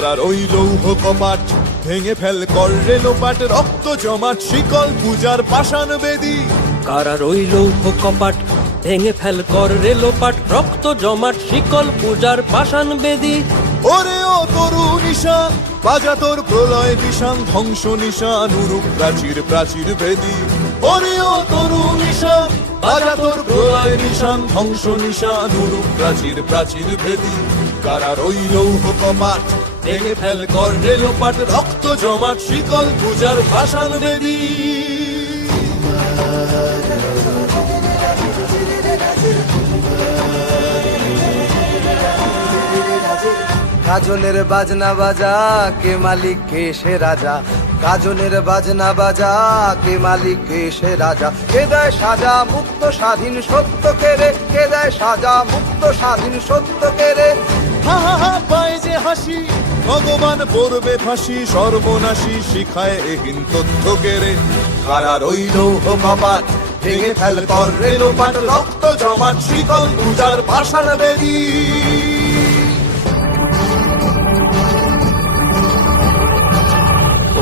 কারার ওই লৌহ কপাট ভেঙে ফেল কর রেলোপাট, রক্ত জমাট শিকল পূজার পাষাণ বেদী। কারার ওই লৌহ কপাট ভেঙে ফেল কর রেলোপাট, রক্ত জমাট শিকল পূজার পাষাণ বেদী। ওরে ও তরু নিশান বাজা তোর প্রলয় বিশান, ধ্বংস নিশান উরুক প্রাচীর প্রাচীর ভেদী। ওরে ও তরু নিশান বাজা তোর প্রলয় নিশান, ধ্বংস নিশান উরুক প্রাচীর প্রাচীর ভেদী। কারার ওই লৌহ কপাট ভেঙে ফেল কর রেলোপাট, রক্ত জমাট শিকল পূজার পাষাণ বেদী। গাজনের বাজনা বাজা, কে মালিক কে সে রাজা। গাজনের বাজনা বাজা, কে মালিক কে সে রাজা। কে দেয় সাজা মুক্ত স্বাধীন সত্য কেড়ে, কে দেয় সাজা মুক্ত স্বাধীন সত্য কেড়ে। হা হা হা পায় যে হাসি, ভগবান পড়বে ফাঁসি, সর্বনাশী শিখায় এহীন তথ্য কেড়ে। কারার ওই লৌহ কপাট ভেঙে ফেল কর রেলোপাট, রক্ত জমাট শিকল পূজার পাষাণ বেদী।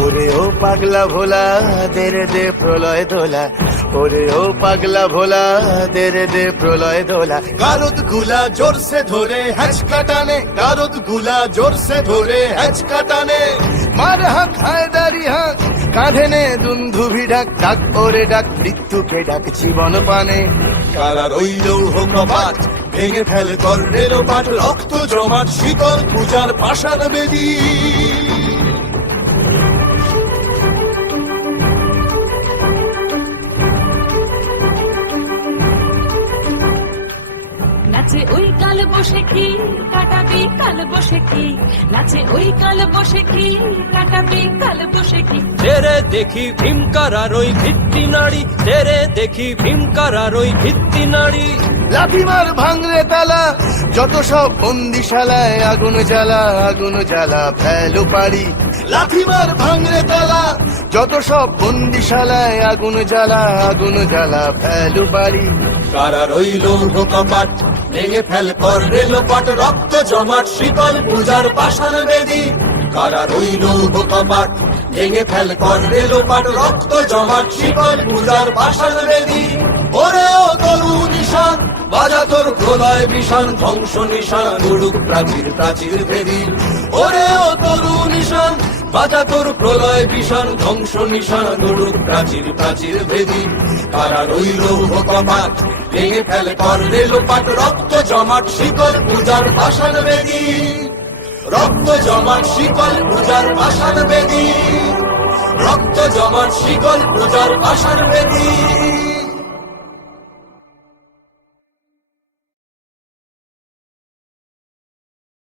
ওরে ও পাগলা ভোলা দেরে দে প্রলয় দোলা, ওরে ও পাগলা ভোলা দেরে দে প্রলয় দোলা। গারদ গুলা জোরসে ধরে হ্যাচকা টানে, গারদ গুলা জোরসে ধরে হ্যাচকা টানে। মার হাঁক হায়দারি হাঁক, কাঁধে নে দুন্ধুভি ডাক, ডাক ওরে ডাক মৃত্যুকে ডাক জীবন পানে। কারার ওই লৌহ কপাট ভেঙে ফেল কর রেলোপাট, রক্ত জমাট শিকল পূজার পাষাণ বেদী। নাচে ওই কাল বসে কি কাটাবি কাল বসে কি, নাচে ওই কাল বসে কি কাটাবি কাল বসে কি। তেরে দেখি ভীমকারার ওই ভিত্তি নাড়ি, তেরে দেখি ভীমকারার ওই ভিত্তি নাড়ি। লাথি মার ভাঙরে তালা, যত সব বন্দিশালায় আগুন জ্বালা, আগুন জ্বালা ফেলো পারি। লাথি মার ভাঙরে তালা, যত সব বন্দিশালায় আগুন জ্বালা, আগুন জ্বালা ফেলো পারি। কারার ওই লৌহ কপাট ভেঙে ফেল কর রেলোপাট, রক্ত জমাট শিকল পূজার পাষাণ বেদী। কারার ওই লৌহ কপাট ভেঙে ফেল কর রেলোপাট, রক্ত জমাট শিকল পূজার পাষাণ বেদী। ওরে ও তরু নিশান বাজা তোর প্রলয় বিশান, ধ্বংস নিশান উড়ুক প্রাচীর প্রাচীর ভেদী। ওরে ও তরু নিশান বাজা তোর প্রলয় বিশান, ধ্বংস নিশান উড়ুক প্রাচীর প্রাচীর ভেদী। কারার ওই লৌহ কপাট ভেঙে ফেল কর রেলোপাট, রক্ত জমাট শিকল পূজার পাষাণ বেদী। রক্ত জমাট শিকল পূজার পাষাণ বেদী, রক্ত জমাট শিকল পূজার পাষাণ বেদী।